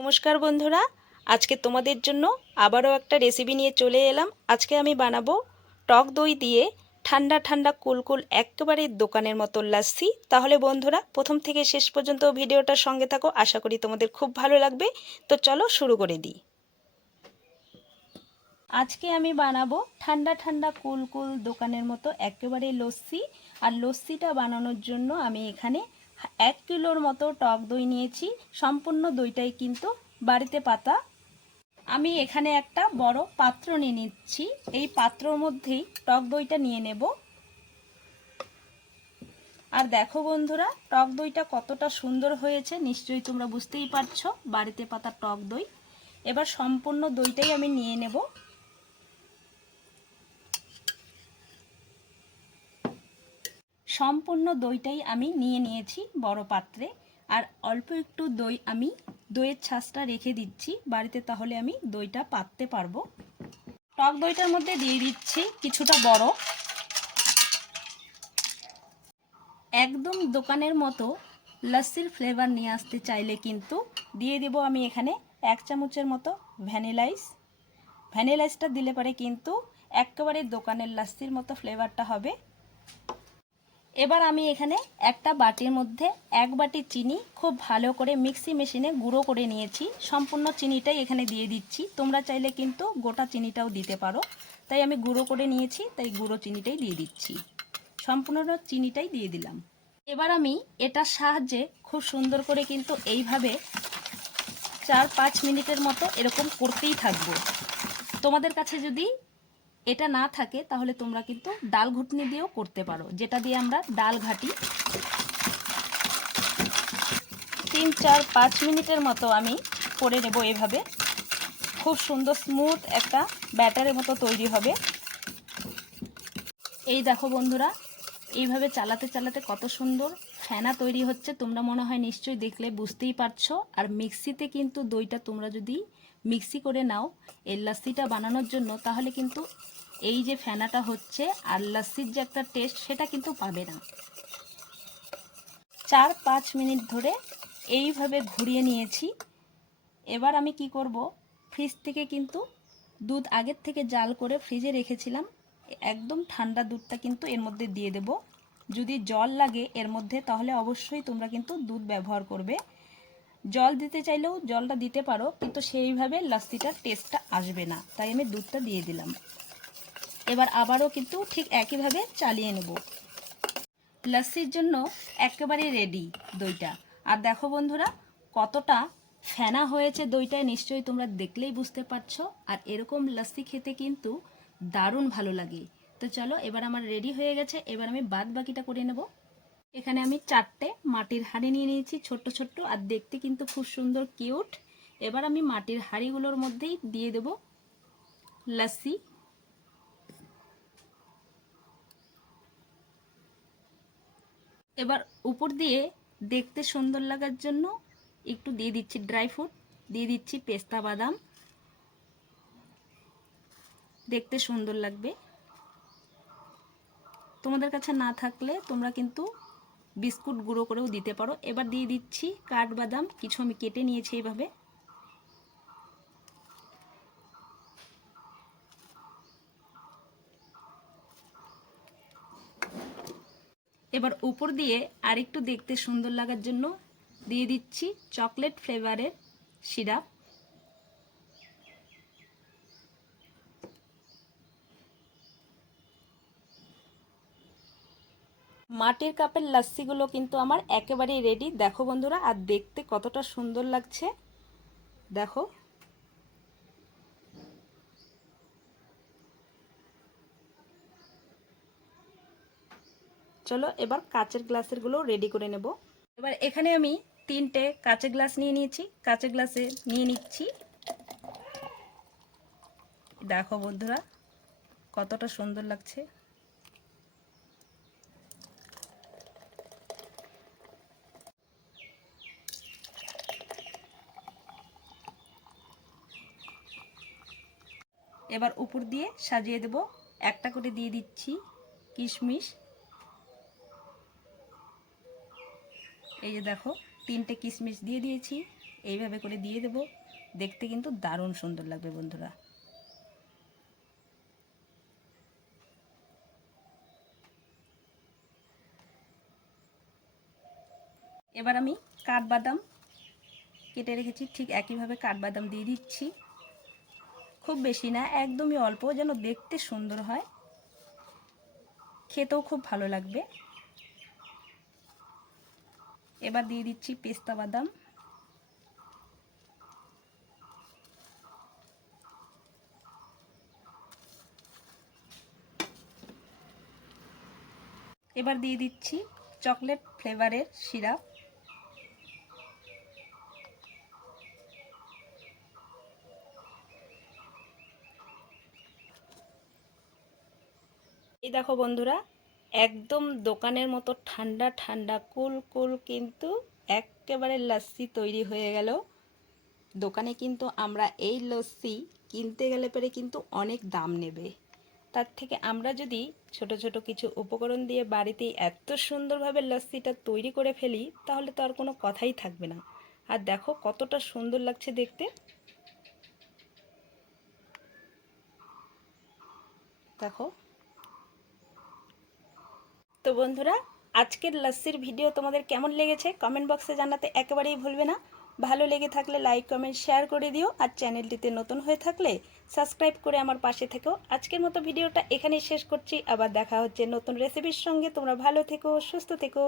নমস্কার বন্ধুরা, আজকে তোমাদের জন্য আবারও একটা রেসিপি নিয়ে চলে এলাম। আজকে আমি বানাবো টক দই দিয়ে ঠান্ডা ঠান্ডা কুলকুল একেবারে দোকানের মতো লাস্সি তাহলে বন্ধুরা, প্রথম থেকে শেষ পর্যন্ত ভিডিওটার সঙ্গে থাকো, আশা করি তোমাদের খুব ভালো লাগবে। তো চলো শুরু করে দিই। আজকে আমি বানাবো ঠান্ডা ঠান্ডা কুলকুল দোকানের মতো একেবারে লস্যি। আর লস্যিটা বানানোর জন্য আমি এখানে এক কিলোর মতো টক দই নিয়েছি, সম্পূর্ণ দইটাই কিন্তু বাড়িতে পাতা। আমি এখানে একটা বড় পাত্র নিয়ে নিচ্ছি, এই পাত্রর মধ্যেই টক দইটা নিয়ে নেব। আর দেখো বন্ধুরা, টক দইটা কতটা সুন্দর হয়েছে, নিশ্চয়ই তোমরা বুঝতেই পারছ, বাড়িতে পাতা টক দই। এবার সম্পূর্ণ দইটাই আমি নিয়ে নেব। সম্পূর্ণ দইটাই আমি নিয়ে নিয়েছি বড় পাত্রে। আর অল্প একটু দই আমি দইয়ের ছাঁচটা রেখে দিচ্ছি। বাড়িতে তাহলে আমি দইটা পাততে পারব। টক দইটার মধ্যে দিয়ে দিচ্ছি কিছুটা বড়। একদম দোকানের মতো লস্যির ফ্লেভার নিয়ে আসতে চাইলে কিন্তু দিয়ে দেব আমি এখানে এক চামচের মতো ভ্যানিলাইস ভ্যানিলাইসটা দিলে পরে কিন্তু একেবারে দোকানের লস্যির মতো ফ্লেভারটা হবে। এবার আমি এখানে একটা বাটির মধ্যে এক বাটি চিনি খুব ভালো করে মিক্সি মেশিনে গুঁড়ো করে নিয়েছি। সম্পূর্ণ চিনিটাই এখানে দিয়ে দিচ্ছি। তোমরা চাইলে কিন্তু গোটা চিনিটাও দিতে পারো। তাই আমি গুঁড়ো করে নিয়েছি, তাই গুঁড়ো চিনিটাই দিয়ে দিচ্ছি। সম্পূর্ণ চিনিটাই দিয়ে দিলাম। এবার আমি এটার সাহায্যে খুব সুন্দর করে কিন্তু এইভাবে চার পাঁচ মিনিটের মতো এরকম করতেই থাকব। তোমাদের কাছে যদি এটা না থাকে, তাহলে তোমরা কিন্তু ডাল ঘুটনি দিয়েও করতে পারো। যেটা দিয়ে আমরা ডাল ঘাটি তিন, চার, পাঁচ মিনিটের মতো আমি করে নেব এভাবে। খুব সুন্দর স্মুথ একটা ব্যাটারের মতো তৈরি হবে। এই দেখো বন্ধুরা, এইভাবে চালাতে চালাতে কত সুন্দর ফেনা তৈরি হচ্ছে। তোমরা মনে হয় নিশ্চয়ই দেখলে, বুঝতেই পারছ। আর মিক্সিতে কিন্তু দইটা তোমরা যদি মিক্সি করে নাও এই লাস্সিটা বানানোর জন্য, তাহলে কিন্তু এই যে ফেনাটা হচ্ছে আর লাস্সির যে একটা টেস্ট সেটা কিন্তু পাবে না। চার পাঁচ মিনিট ধরে এইভাবে ঘুরিয়ে নিয়েছি। এবার আমি কি করব ফ্রিজ থেকে কিন্তু দুধ আগের থেকে জাল করে ফ্রিজে রেখেছিলাম। একদম ঠান্ডা দুধটা কিন্তু এর মধ্যে দিয়ে দেব। যদি জল লাগে এর মধ্যে, তাহলে অবশ্যই তোমরা কিন্তু দুধ ব্যবহার করবে। জল দিতে চাইলেও জলটা দিতে পারো, কিন্তু সেইভাবে লাস্সিটার টেস্টটা আসবে না। তাই আমি দুধটা দিয়ে দিলাম। এবার আবারও কিন্তু ঠিক একইভাবে চালিয়ে নেব। লাস্সির জন্য একেবারে রেডি দইটা। আর দেখো বন্ধুরা, কতটা ফেনা হয়েছে দইটায় নিশ্চয়ই তোমরা দেখলেই বুঝতে পারছ। আর এরকম লাস্সি খেতে কিন্তু দারুণ ভালো লাগে। তো চলো, এবার আমার রেডি হয়ে গেছে। এবার আমি বাদ বাকিটা করে নেব। এখানে আমি চারটে মাটির হাঁড়ি নিয়ে নিয়েছি, ছোট্ট ছোট্ট, আর দেখতে কিন্তু খুব সুন্দর, কিউট। এবার আমি মাটির হাঁড়িগুলোর মধ্যেই দিয়ে দেব লাস্সি এবার উপর দিয়ে দেখতে সুন্দর লাগার জন্য একটু দিয়ে দিচ্ছি ড্রাই ফ্রুট, দিয়ে দিচ্ছি পেস্তা বাদাম। দেখতে সুন্দর লাগবে। তোমাদের কাছে না থাকলে তোমরা কিন্তু বিস্কুট গুঁড়ো করেও দিতে পারো। এবার দিয়ে দিচ্ছি কাঠবাদাম, কিছু আমি কেটে নিয়েছি এইভাবে। এবার উপর দিয়ে আরেকটু দেখতে সুন্দর লাগার জন্য দিয়ে দিচ্ছি চকলেট ফ্লেভারের সিরাপ। মাটির কাপের লাস্সিগুলো কিন্তু আমার একেবারেই রেডি দেখো বন্ধুরা, আর দেখতে কতটা সুন্দর লাগছে। দেখো। চলো এবার কাচের গ্লাসেরগুলো রেডি করে নেব। এবার এখানে আমি তিনটে কাচের গ্লাস নিয়ে নিয়েছি। কাচের গ্লাসে নিয়ে নিচ্ছি। দেখো বন্ধুরা, কতটা সুন্দর লাগছে। এবার উপর দিয়ে সাজিয়ে দেব একটা করে দিয়ে দিচ্ছি কিশমিশ। এই যে দেখো, তিনটে কিশমিশ দিয়ে দিয়েছি, এইভাবে করে দিয়ে দেব। দেখতে কিন্তু দারুণ সুন্দর লাগবে বন্ধুরা। এবার আমি কাঠবাদাম কেটে রেখেছি, ঠিক একইভাবে কাঠবাদাম দিয়ে দিচ্ছি। খুব বেশি না, একদমই অল্প, যেন দেখতে সুন্দর হয়। খেতেও খুব ভালো লাগবে। এবার দিয়ে দিচ্ছি পেস্তা বাদাম। এবার দিয়ে দিচ্ছি চকলেট ফ্লেভারের সিরাপ। দেখো বন্ধুরা, একদম দোকানের মতো ঠান্ডা ঠান্ডা, কুল কুল কিন্তু একেবারে লস্যি তৈরি হয়ে গেল। দোকানে কিন্তু আমরা এই লস্যি কিনতে গেলে পরে কিন্তু অনেক দাম নেবে। তার থেকে আমরা যদি ছোট ছোট কিছু উপকরণ দিয়ে বাড়িতেই এত সুন্দরভাবে লস্যিটা তৈরি করে ফেলি, তাহলে তো আর কোনো কথাই থাকবে না। আর দেখো কতটা সুন্দর লাগছে দেখতে। দেখো তো বন্ধুরা, আজকের লস্যির ভিডিও তোমাদের কেমন লেগেছে কমেন্ট বক্সে জানাতে একেবারেই ভুলবে না। ভালো লেগে থাকলে লাইক কমেন্ট শেয়ার করে দিও আর চ্যানেলটিতে নতুন হয়ে থাকলে সাবস্ক্রাইব করে আমার পাশে থেকো। আজকের মতো ভিডিওটা এখানেই শেষ করছি। আবার দেখা হচ্ছে নতুন রেসিপির সঙ্গে। তোমরা ভালো থেকো, সুস্থ থেকো।